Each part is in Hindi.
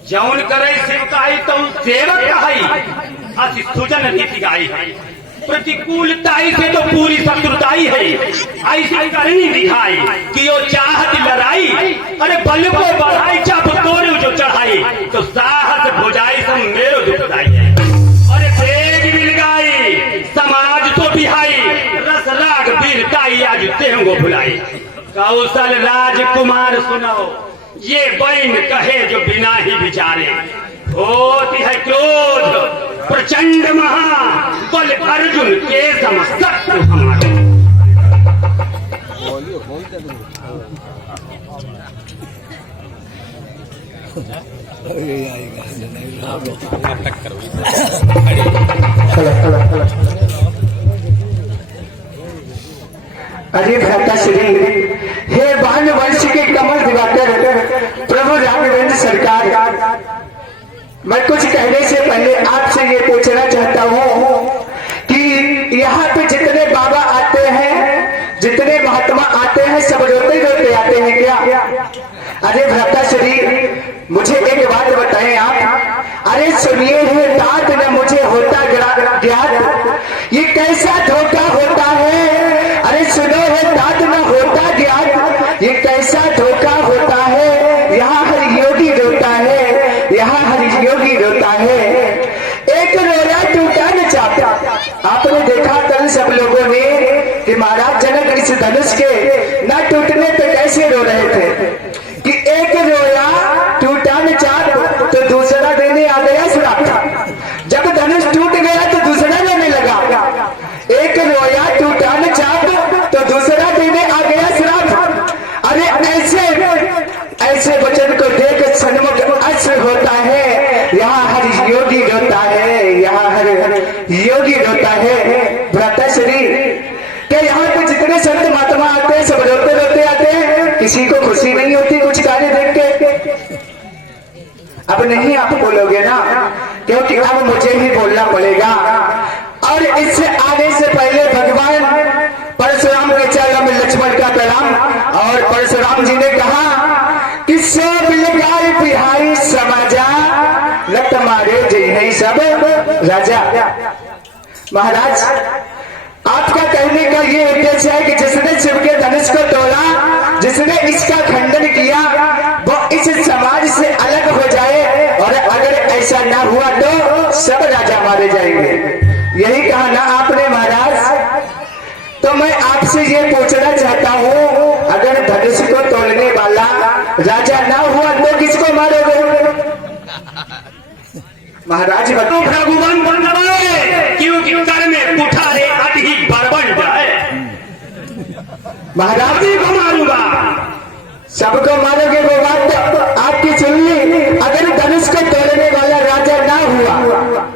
जौन करे सेवकाई तो सेवक कहाई, अति सुजन नीति गाई है। प्रतिकूलताई से तो पूरी शत्रुताई है, ऐसी करनी दिखाई कि यो चाहत लड़ाई। अरे बल को बढ़ाई चाप तोड़ो जो चढ़ाई, तो साहस भुजाई सब मेरो दुखदाई है। अरे तेज मिल गई समाज तो बिहाई, रस राग वीरताई आज तेंगो भुलाई। कौशल राजकुमार सुनाओ, ये बैन कहे जो बिना ही विचारे। होती है क्रोध प्रचंड महा, बल अर्जुन के समशत्रु हमारे। अरे भ्राता श्री, हे भानुवंश के कमल दिवाकर प्रभु राघवेंद्र सरकार, मैं कुछ कहने से पहले आपसे ये पूछना चाहता हूँ कि यहाँ पे जितने बाबा आते हैं, जितने महात्मा आते हैं, सब रोते रोते आते हैं क्या? अरे भ्राता श्री, मुझे एक बात बताएं आप। अरे सुनिए, ये दांत न मुझे होता ज्ञात, ये कैसा धोखा होता है। अरे सुनो, है दांत न होता ज्ञात, ये कैसा धोखा होता है। यहाँ हर योगी रोता है, यहाँ हर योगी रोता है। एक रोया टूटा न चाहता। आपने देखा कल सब लोगों ने कि महाराज जनक इस धनुष के न टूटने पे कैसे रो रहे थे कि एक रोया टूटा न चाहता तो दूसरा देने आ गया श्राप। जब धनुष टूट गया तो दूसरा देने लगा। एक रोया टूटा न चाहता तो दूसरा देने आ गया श्राप। अरे ऐसे वचन को देख सन्मुख अश्र होता है। यहाँ हर योगी रोता है, यहाँ हर योगी रोता है। भ्राता श्री, क्या यहाँ पे जितने संत महात्मा आते हैं सब रोते रोते आते हैं? किसी को खुशी नहीं होती कुछ कार्य देख के? अब नहीं आप बोलोगे ना, क्योंकि अब मुझे ही बोलना पड़ेगा। और इससे आने से पहले भगवान परशुराम के चरण में लक्ष्मण का प्रणाम। और परशुराम जी ने कहा कि सो बिलगाई बिहाई समाजा, लत मारे जय है सब राजा। महाराज, आपका कहने का ये उद्देश्य है कि जिसने शिव के धनुष को तोड़ा, जिसने इसका खंडन किया, वो इस समाज से अलग हो जाए। और अगर ऐसा ना हुआ तो सब राजा मारे जाएंगे। यही कहा ना आपने महाराज? तो मैं आपसे ये पूछना चाहता हूँ, अगर धनुष को तोड़ने वाला राजा ना हुआ तो किसको मारोगे? महाराज बताओ। भगवान बनवाए, क्योंकि कर में कुठारे अति बरबन जाए। महाराज जी को मारूंगा, सबको मारोगे वो बात तो आपकी सुन ली। अगर धनुष को तोड़ने वाला राजा ना हुआ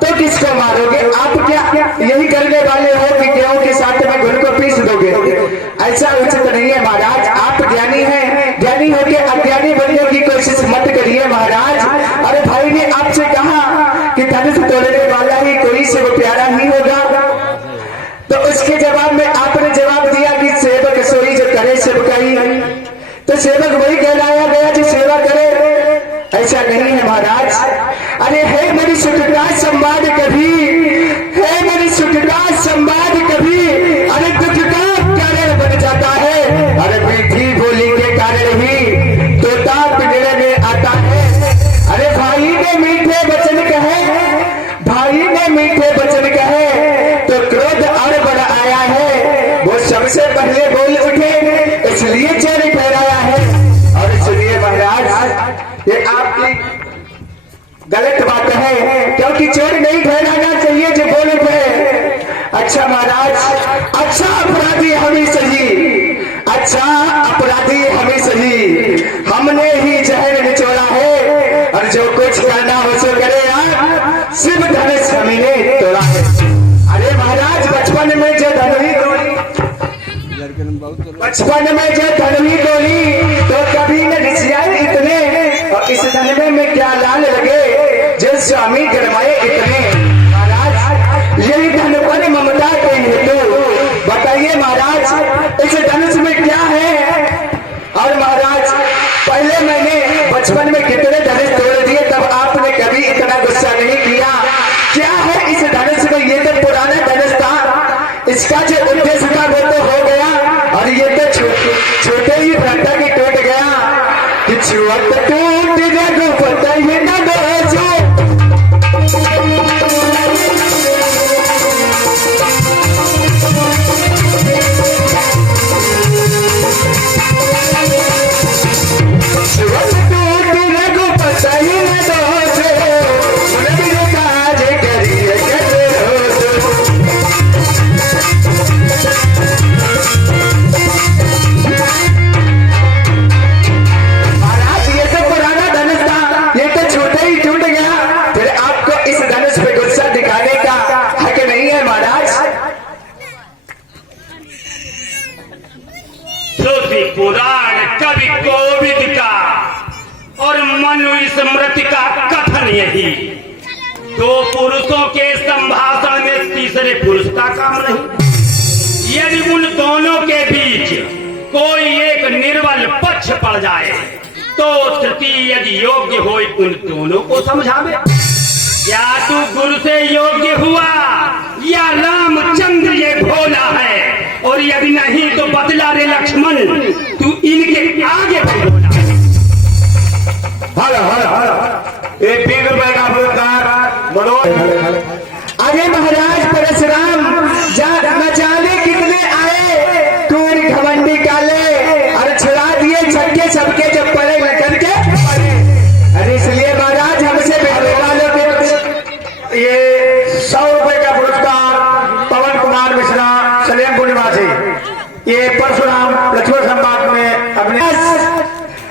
तो किसको मारोगे? आप क्या यही करने वाले हो कि गेहूं के साथ में घुन को पीस दोगे? ऐसा उचित नहीं है महाराज। आप ज्ञानी हैं, ज्ञानी होकर अज्ञानी बनने की कोशिश मत करिए महाराज। अरे भाई ने आपसे कहा कि धनुष तोड़ने वाला ही कोई शिव प्यारा ही होगा, तो उसके जवाब में आपने जवाब दिया कि सेवक सोई जो करे सेवकाई। तो सेवक वही कहलाया गया जो सेवा करे? ऐसा नहीं है महाराज। अरे है मेरी सुखदा संवाद कभी, है मेरी सुखदा संवाद कभी, अरे दुख का कारण बन जाता है। अरे मीठी बोली के कारण ही तोता पिंजरे में आता है। अरे भाई ने मीठे वचन कहे, भाई ने मीठे वचन कहे तो क्रोध और बड़ा आया है। वो सबसे पहले बोल उठे, इसलिए चोरी ठहराया है। और सुनिए महाराज, ये आपकी गलत बात है, क्योंकि चोर नहीं ठहराना चाहिए जो बोल उठे। अच्छा महाराज, अच्छा अपराधी हमें सही, अच्छा अपराधी हमें सही। हमने ही जहर निचोड़ा है, और जो कुछ करना हो सो करे आप, शिव धनुष हमने तोड़ा है। अरे महाराज, बचपन में जो धनुही डोली, बचपन में जो धनुही डोली तो कभी न रिसियाए इतने, और इस धनवे में क्या लाल लगे जो स्वामी गरमाए इतने। महाराज, यही धन पर ममता के हेतु बताइए महाराज, इस धनुष में क्या है? और महाराज, पहले मैंने बचपन में कितने धनुष तोड़ दिए, तब पंडित का कथन यही, दो पुरुषों के संभाषण में तीसरे पुरुष का काम नहीं। यदि उन दोनों के बीच कोई एक निर्बल पक्ष पड़ जाए तो तृतीय यदि योग्य हो उन दोनों को समझावे। क्या तू गुरु से योग्य हुआ या रामचंद्र ये भोला है, और यदि नहीं तो बतला रे लक्ष्मण, तू इनके आगे भोला। एक 20 रुपए का पुरस्कार मनोज। अरे महाराज परशुराम न जाने कितने आए टूर घमंडी काले, और छुड़ा दिए छक्के सबके जब पड़े लटन के। अरे इसलिए महाराज हमसे बिगड़े वालों के ये 100 रुपए का पुरस्कार पवन कुमार मिश्रा सलेमपुर निवासी, ये परशुराम लक्ष्मण संवाद में अपने।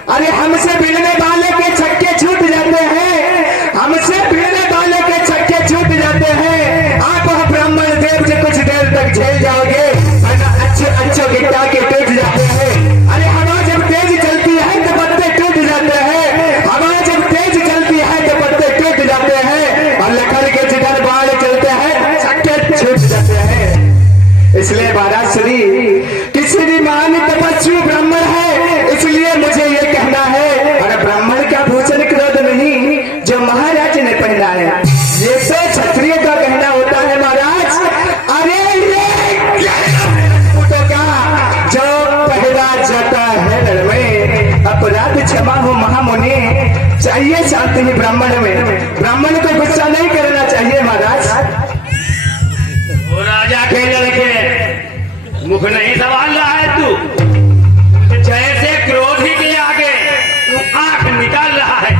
अरे हमसे भिड़ने वाले के छक्के छूट जाते हैं, हमसे भिड़ने वाले के छक्के छूट जाते हैं। आप ब्राह्मण देव से कुछ देर तक झेल जाओगे, अच्छे गिट्टा के टूट जाते हैं। अरे हवा जब तेज चलती है तो पत्ते टूट जाते हैं, हवा जब तेज चलती है तो पत्ते टूट जाते हैं, और लखन के जिधर बाढ़ चलते हैं छक्के छूट जाते हैं। इसलिए महाराज श्री किसी महान तपस्वी ब्राह्मण है, इसलिए मुझे ये कहना है, अरे ब्राह्मण का भूषण क्रोध नहीं जो महाराज ने पहना है, ये तो क्षत्रिय का कहना होता है महाराज। अरे ये का जो पहला जाता है रण में, अपराध क्षमा हो महामुनि, चाहिए शांति ही ब्राह्मण में, ब्राह्मण को गुस्सा नहीं करना चाहिए महाराज। वो राजा के लड़के मुख नहीं संभाल रहा है तू, जैसे क्रोधी के आगे तू आंख निकाल रहा है।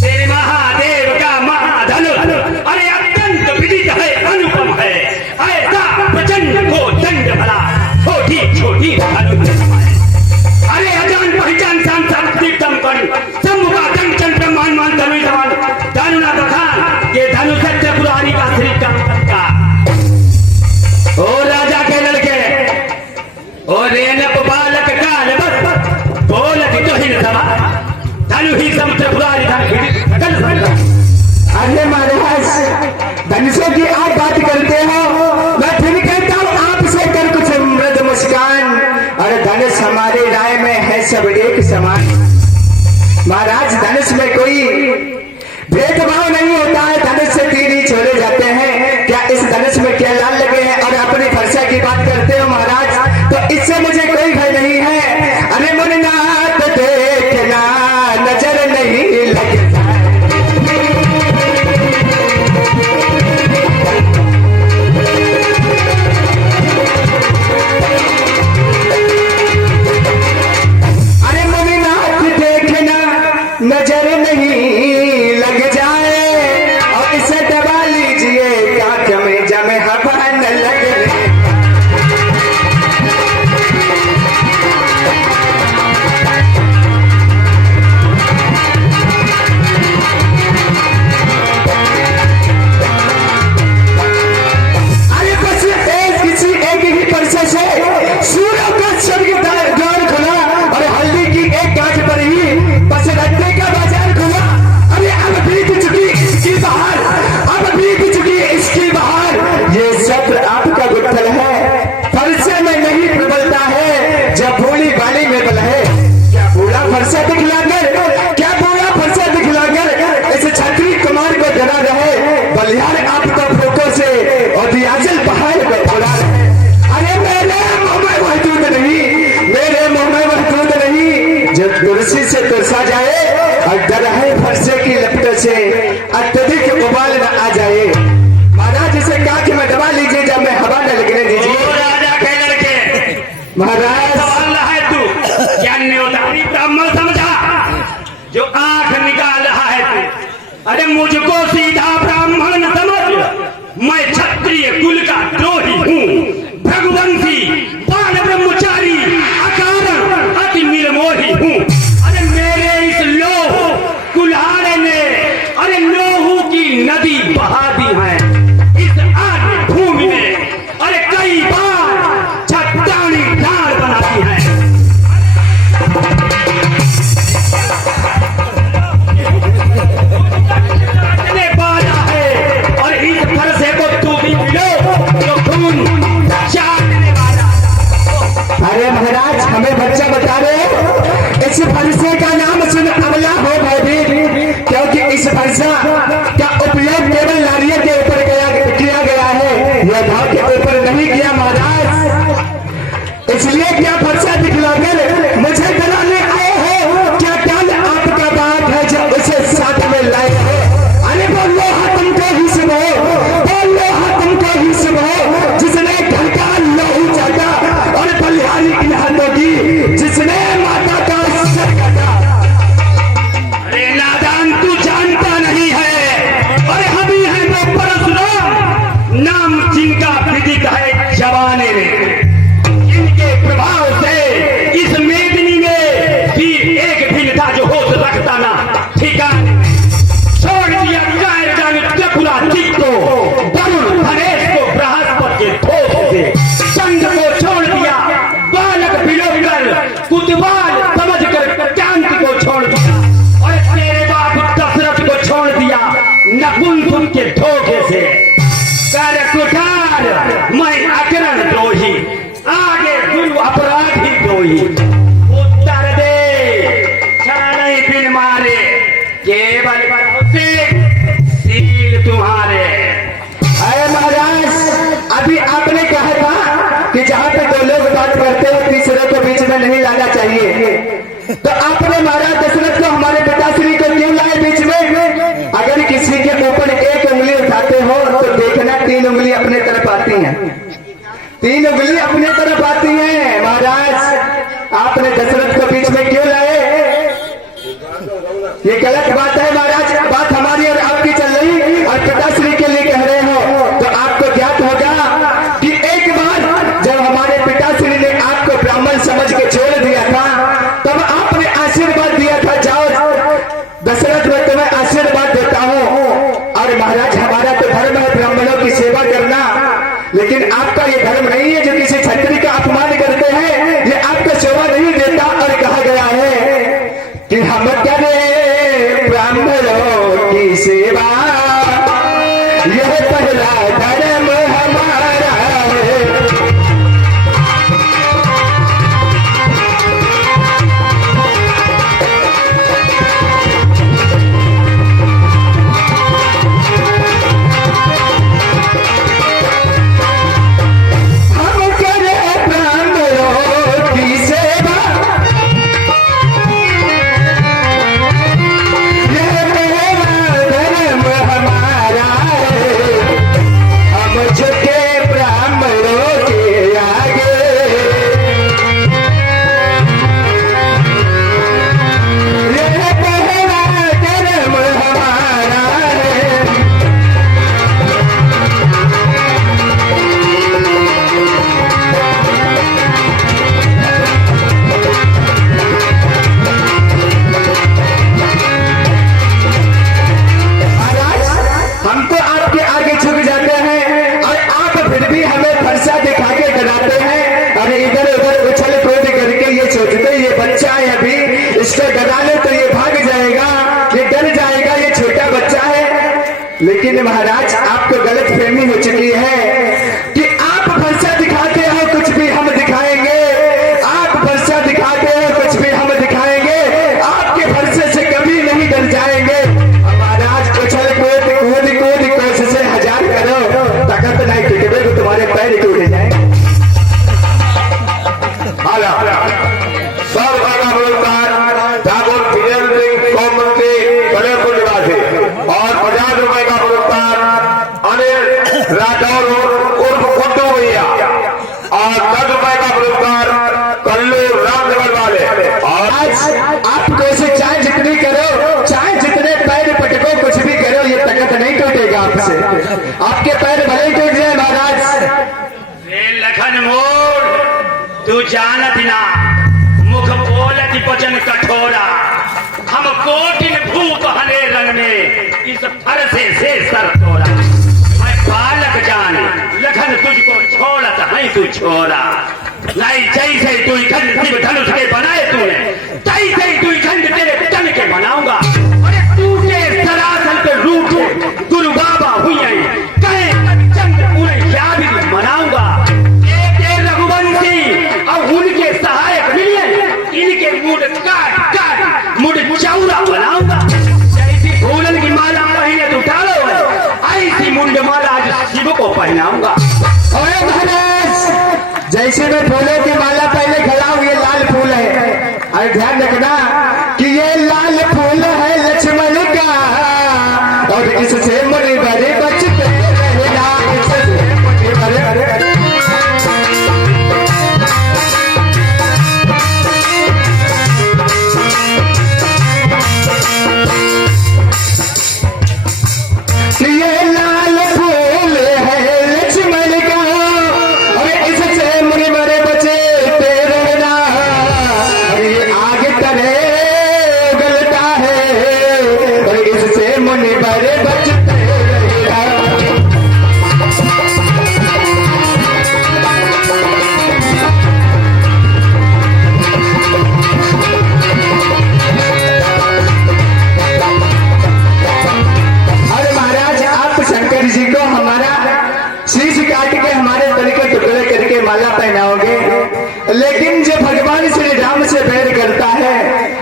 तेरे महादेव का महाधनुष अरे अत्यंत विदित है, अनुपम है, ऐसा प्रचंड को दंड भला छोटी छोटी अरे अजान पहचान शाम तीर्थम कर शंभु का दंड चंड ब्रह्मांड मान धनु समान धनुना बखान, ये धनु सत्य पुरानी का श्री का। ओ राजा के लड़के, ओ रेनप बालक काल बस बोलत तो ही सभा धनु ही समुद्र पुरानी धन। अरे महाराज धनुषों की आप बात करते हो, मैं फिर कहता हूँ आपसे कर कुछ मृद मुस्कान, और धनुष हमारे राय में है सब एक समान। महाराज धनुष में कोई भेदभाव नहीं होता है, धनुष से तीर ही छोड़े जाते हैं। क्या इस धनुष में क्या लाल लगे हैं, और अपनी फरसा की बात करते हो महाराज, तो इससे मुझे कोई भय नहीं है। अरे मुन्नाथ देखना नजर नहीं लगता, अरे मुन्नाथ देखना नजर नहीं लग जाए, और इसे दबा लीजिए क्या जमे जमे हवा न लगे। अरे बस किसी एक ही परसे से सूर्य का स्वर्ग द्वार खुला, और हल्दी की एक गांठ पर ही बस रत्ते का बाजार खुला। अरे अब बीत चुकी इसकी बहार, अब बीत चुकी इसकी बहार, ये सत्र आपका गुत्थल है, फरसे में नहीं प्रबलता है, जब भोली बाड़ी में बल है। क्या बूढ़ा फरसा दिखलाकर, क्या बूढ़ा फरसा दिखलाकर इस छत्री कुमार को डरा रहे, बलिहार आपका फोटो से और दियाजल पहाड़ को उड़ा रहे। अरे मेरे मुंह में महदूद नहीं, मेरे मुंह में महदूद नहीं, जब कुर्सी से तुरसा जाए और डर है फरसे की लपटों से अत्यधिक उबाल न आ जाए। महाराज इसे कांच में दबा लीजिए, जब मैं हवा न लगने दीजिए। राजा के लड़के महाराज सवाल रहा है तू क्या न्योतारी ब्राह्मण समझा जो आंख निकाल रहा है तू। अरे मुझको सीधा ब्राह्मण न समझ, मैं क्षत्रिय कुल का द्रोही हूँ, भगवंशी बाण ब्रह्मचारी अकारण अति निर्मोही हूँ। अरे मेरे इस लोह कुल्हाड़े ने अरे लोहू की नदी बहा दी है, इस आर्य भूमि में अरे कई बार छत्तानी ढाल बनाती है। फरसा का उपयोग केवल नारियल के ऊपर किया गया है, यह घाव के ऊपर नहीं किया महाराज। इसलिए क्या फरसा दिखलाकर मुझे डराने आए हो? क्या कल आपका बात है जो उसे साथ में लाए हो? अरे बोलो हाँ तुमको ही सब हो, बोलो हाँ तुमको ही सब हो, जिसने घर का लहू चाटा और बलिहारी की हाथों की, जिसने माता का सर काटा। अरे नादान, तू जानता नहीं है, अरे हम ही हैं वो परशुराम, नाम जिनका विदित है जवाने में। इनके प्रभाव से इस मेदिनी में भी एक भी था जो होश रखता ना ठिकाने। छोड़ दिया कायर जाने त्रिपुरा दिक को, वरुण धनेश को बृहस्पति के थोप से, चंद्र को छोड़ दिया बालक बिलोकर, कुतवाल समझकर क्रांति को छोड़ दिया, और तेरे बाप दशरथ को छोड़ दिया नपुंसक के धोखे से। कर कुठार मैं अकरण द्रोही, आगे गुरु अपराधी द्रोही। उत्तर दे छाड़े बिन मारे, केवल सील तुम्हारे। अरे महाराज, अभी आपने कहा था कि जहाँ पे दो लोग बात करते हैं तीसरे को बीच में नहीं लाना चाहिए, तो आपने महाराज दशरथ को हमारे पिताश्री को क्यों लाए बीच में? अगर किसी के ऊपर एक उंगली उठाते हो तो देखना 3 उंगली अपने तरफ आती हैं, 3 उंगली अपने तरफ आती हैं। महाराज आपने दशरथ को बीच में क्यों लाए? ये गलत बात है महाराज। बात हमारी और आपकी चल रही और पिताश्री के लिए कह रहे हो, तो आपको ज्ञात होगा कि एक बार जब हमारे पिताश्री ने आपको ब्राह्मण समझ के छोड़ दिया था, तब आपने आशीर्वाद दिया था, जाओ दशरथ मैं तुम्हें आशीर्वाद देता हूँ। और महाराज हमारा तो धर्म है ब्राह्मणों की सेवा करना, लेकिन आपका ये धर्म नहीं है जो किसी क्षत्रिय का अपमान करते हैं, ये आपको सेवा नहीं देता। और कहा गया है कि हम करें ब्राह्मणों की सेवा, यह पहला धर्म हमारा है। हम करें ब्राह्मणों की सेवा, यह पहला धर्म हमारा है। हम झुके ब्राह्मणों के आगे, यह पहला धर्म हमारा है। हम तो आपके आगे झुक जाते हैं और आप फिर भी हमें फरसा दिखा के डराते हैं। अरे इधर उधर उछल कूद करके ये सोचते ये बच्चा है, अभी इसको डरा ले तो ये भाग जाएगा, ये डर जाएगा, ये छोटा बच्चा है। लेकिन महाराज आपको गलत फहमी हो चुकी है कि आप फरसा दिखाते हो कुछ भी हम दिखाएंगे, आप फरसा दिखाते हो कुछ भी हम दिखाएंगे, आपके फरसे से कभी नहीं डर जाएंगे। महाराज उछल कूद कूद कूद कोशिशें 1000 करो, ताकत नहीं टिकवे तो तुम्हारे पैर टूट जाएंगे। सब का पुरस्कार ठाकुर वीरेंद्र सिंह कौमती कलेपुर निवासी और 50 रुपए का पुरस्कार अनिल राठौर उर्फ कुट्टू भैया और 10 रुपए का पुरस्कार कल्लू रामनगर वाले। और आज आप कोशिश चाहे जितनी करो, चाहे जितने पैर पटको, कुछ भी करो, ये ताकत नहीं टूटेगा आपसे। आपके पैर भले ही टूट जाए महाराज। रे लखन मोर, तू जानत ना मुख बोलत वचन कठोरा, हम कोटिन भूप हने रंग में इस फरसे से सर तोड़ा। मैं बालक जान लखन तुझको छोड़त है तू छोरा, नहीं जैसे तू खंड शिव धनुष के बनाए तूने, तैसे ही तू खंड तेरे तन के बनाऊंगा। अरे टूटे सरासन पे रूठे गुरु बाबा हुई कहे चंद्र पूरे याद भी मनाऊंगा। रघुवंशी और उनके सहायक मिलिए, इनके मुड़ काट काट मुड़ चौरा बनाऊंगा। जैसी फूलन की माला फूलों की माला पहले खड़ा हूँ, ये लाल फूल है। अरे ध्यान रखना कि ये लाल फूल है लक्ष्मण का, और इससे मुनि भरे बचते रहना, इससे मुनि भरे। ये लाल फूल है लक्ष्मण का, और इससे मुनि भरे बचते रहना। और ये आगे तरह गलता है, और इससे मुनि भरे बचते रहना। अरे महाराज, आप शंकर जी को हमारा शीश काट के हमारे तन के टुकड़े करके माला पहनाओगे, लेकिन जो भगवान श्री राम से बैर करता है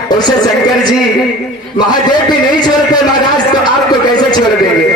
उसे शंकर जी महादेव भी नहीं छोड़ते महाराज, तो आपको कैसे छोड़ देंगे?